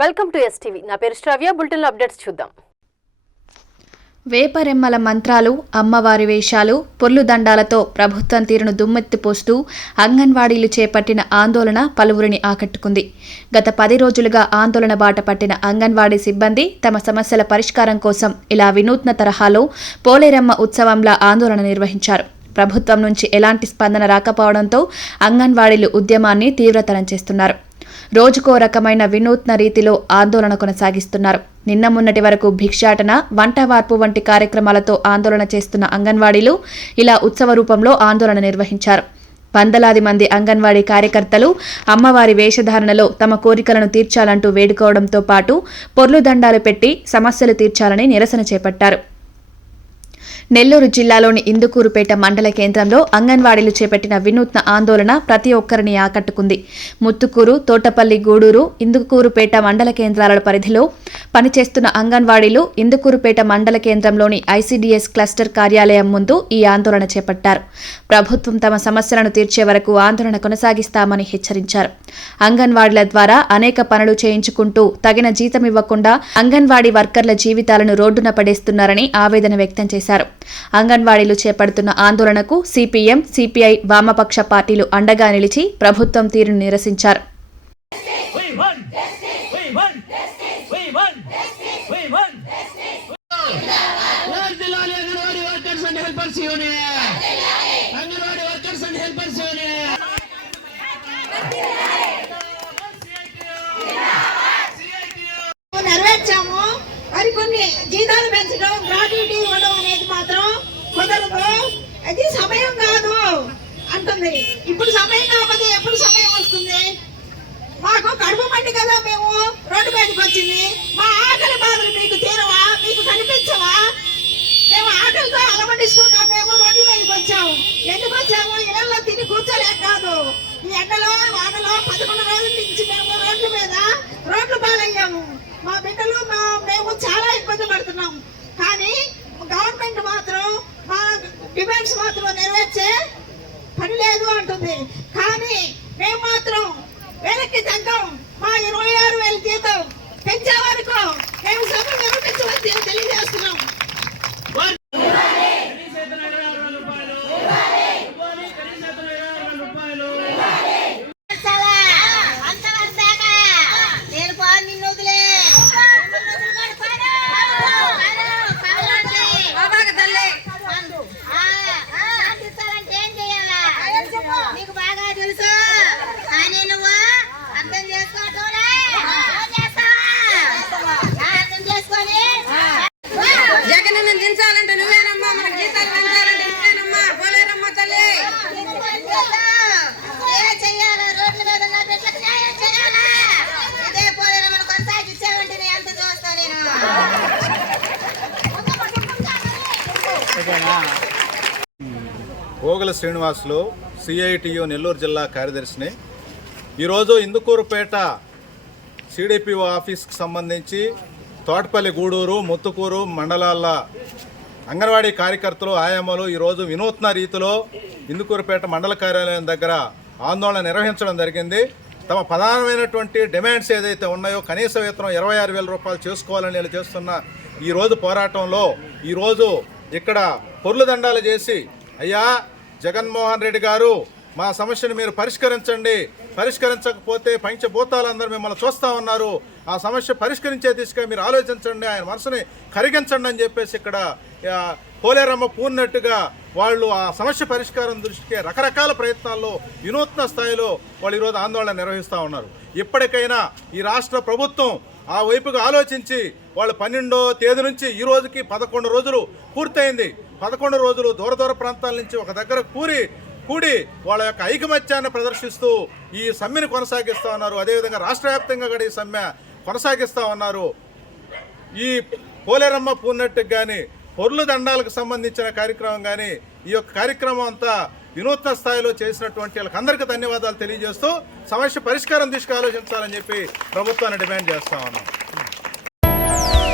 Welcome to STV నా పేరు శ్రావ్య. బులెటిన్లో అప్డేట్స్ చూద్దాం. వేపరెమ్మల మంత్రాలు అమ్మవారి వేషాలు పొర్లు దండాలతో ప్రభుత్వం తీరును దుమ్మెత్తిపోస్తూ అంగన్వాడీలు చేపట్టిన ఆందోళన పలువురిని ఆకట్టుకుంది. గత పది రోజులుగా ఆందోళన బాట పట్టిన అంగన్వాడీ సిబ్బంది తమ సమస్యల పరిష్కారం కోసం ఇలా వినూత్న తరహాలో పోలేరమ్మ ఉత్సవంలా ఆందోళన నిర్వహించారు. ప్రభుత్వం నుంచి ఎలాంటి స్పందన రాకపోవడంతో అంగన్వాడీలు ఉద్యమాన్ని తీవ్రతరం చేస్తున్నారు. రోజుకో రకమైన వినూత్న రీతిలో ఆందోళన కొనసాగిస్తున్నారు. నిన్న మొన్నటి వరకు భిక్షాటన వంట వార్పు వంటి కార్యక్రమాలతో ఆందోళన చేస్తున్న అంగన్వాడీలు ఇలా ఉత్సవ రూపంలో ఆందోళన నిర్వహించారు. వందలాది మంది అంగన్వాడీ కార్యకర్తలు అమ్మవారి వేషధారణలో తమ కోరికలను తీర్చాలంటూ వేడుకోవడంతో పాటు పొర్లు దండాలు పెట్టి సమస్యలు తీర్చాలని నిరసన చేపట్టారు. నెల్లూరు జిల్లాలోని ఇందుకూరుపేట మండల కేంద్రంలో అంగన్వాడీలు చేపట్టిన వినూత్న ఆందోళన ప్రతి ఒక్కరిని ఆకట్టుకుంది. ముత్తుకూరు తోటపల్లి గూడూరు ఇందుకూరుపేట మండల కేంద్రాల పరిధిలో పనిచేస్తున్న అంగన్వాడీలు ఇందుకూరుపేట మండల కేంద్రంలోని ఐసీడీఎస్ క్లస్టర్ కార్యాలయం ముందు ఈ ఆందోళన చేపట్టారు. ప్రభుత్వం తమ సమస్యలను తీర్చే వరకు ఆందోళన కొనసాగిస్తామని హెచ్చరించారు. అంగన్వాడీల ద్వారా అనేక పనులు చేయించుకుంటూ తగిన జీతం ఇవ్వకుండా అంగన్వాడీ వర్కర్ల జీవితాలను రోడ్డున పడేస్తున్నారని ఆవేదన వ్యక్తం చేశారు. అంగన్వాడీలు చేపడుతున్న ఆందోళనకు సిపిఎం సిపిఐ వామపక్ష పార్టీలు అండగా నిలిచి ప్రభుత్వం తీరును నిరసించారు. నెరవేర్చాము. మరి కొన్ని జీతాలు పెంచడం గ్రాట్యుటీ అది సమయం కాదు అంటుంది. ఇప్పుడు సమయం కాకపోతే ఎప్పుడు సమయం వస్తుంది? మాకు కడుపు మండి కదా మేము రోడ్డు మీదకి వచ్చింది. మా ఆకలి బాధలు మీకు తీరవా? మీకు కనిపించవా? మేము ఆకలితో అలమటిస్తుంటాం మేము రోడ్డు మీదకి వచ్చాము ఎందుకు వచ్చాము? ఇళ్ళలో తిని కూర్చోలేక కాదు. ఈ ఎండలో వానలో పదకొండు రోజుల నుంచి మేము రోడ్ల మీద రోడ్లు పాలయ్యాము. మా బిడ్డలు మా మేము చాలా ఇబ్బంది పడుతున్నాం. కానీ గవర్నమెంట్ మాత్రం డిమాండ్స్ మాత్రం నెరవేర్చే పని లేదు అంటుంది. కానీ మేము మాత్రం వెనక్కి తగ్గం. మా ఇరవై ఆరు వేల జీతం పెంచే వరకు మేము సభ నిర్వహించవద్దు తెలియజేస్తున్నాం కనీస వేతనం ఇరవై ఆరు వేల రూపాయలు ఇవ్వాలి కనీస వేతనం ఇరవై ఆరు వేల రూపాయలు నేను పోను నిన్ను వదిలే నీకు బాగా తెలుసు కానీ నువ్వు అర్థం చేసుకోవటంలే అర్థం చేసుకొని జగనన్న దించాలంటే నువ్వేనమ్మా మనకి జీతాలు పెంచాలంటే నువ్వేనమ్మా పోలేరమ్మా తల్లి ఏ చెయ్యాలా రోడ్ల మీద ఉన్న బిడ్డలకు న్యాయం చేయాలా ఇదే పోలేరు మనం కొనసాగించామంటే నేను ఎంత చూస్తా నేను గోగుల శ్రీనివాసులు సిఐటియు నెల్లూరు జిల్లా కార్యదర్శిని. ఈరోజు ఇందుకూరుపేట సిడిపిఓ ఆఫీస్కి సంబంధించి తోటపల్లి గూడూరు ముత్తుకూరు మండలాల అంగన్వాడీ కార్యకర్తలు ఆయామలు ఈరోజు వినూత్న రీతిలో ఇందుకూరుపేట మండల కార్యాలయం దగ్గర ఆందోళన నిర్వహించడం జరిగింది. తమ ప్రధానమైనటువంటి డిమాండ్స్ ఏదైతే ఉన్నాయో కనీస వేతనం ఇరవై ఆరు వేల రూపాయలు చేసుకోవాలని వీళ్ళు చేస్తున్న ఈరోజు పోరాటంలో ఈరోజు ఇక్కడ పొర్లు దండాలు చేసి అయ్యా జగన్మోహన్ రెడ్డి గారు మా సమస్యను మీరు పరిష్కరించండి. పరిష్కరించకపోతే పంచభూతాలందరూ మిమ్మల్ని చూస్తా ఉన్నారు. ఆ సమస్య పరిష్కరించే దిశగా మీరు ఆలోచించండి. ఆయన మనసుని కరిగించండి అని చెప్పేసి ఇక్కడ పోలేరమ్మ పూర్ణట్టుగా వాళ్ళు ఆ సమస్య పరిష్కారం దృష్టికి రకరకాల ప్రయత్నాల్లో వినూత్న స్థాయిలో వాళ్ళు ఈరోజు ఆందోళన నిర్వహిస్తూ ఉన్నారు. ఇప్పటికైనా ఈ రాష్ట్ర ప్రభుత్వం ఆ వైపుగా ఆలోచించి వాళ్ళు పన్నెండో తేదీ నుంచి ఈ రోజుకి పదకొండు రోజులు పూర్తయింది. పదకొండు రోజులు దూర దూర ప్రాంతాల నుంచి ఒక దగ్గర కూరి కూడి వాళ్ళ యొక్క ఐకమత్యాన్ని ప్రదర్శిస్తూ ఈ సమ్మెను కొనసాగిస్తూ ఉన్నారు. అదేవిధంగా రాష్ట్ర వ్యాప్తంగా కూడా ఈ సమ్మె కొనసాగిస్తూ ఉన్నారు. ఈ పోలేరమ్మ పూన్నట్టుకు కానీ పొర్లు దండాలకు సంబంధించిన కార్యక్రమం కానీ ఈ యొక్క కార్యక్రమం అంతా వినూత్న స్థాయిలో చేసినటువంటి వాళ్ళకి అందరికీ ధన్యవాదాలు తెలియజేస్తూ సమస్య పరిష్కారం తీసుకు ఆలోచించాలని చెప్పి ప్రభుత్వాన్ని డిమాండ్ చేస్తా ఉన్నాం.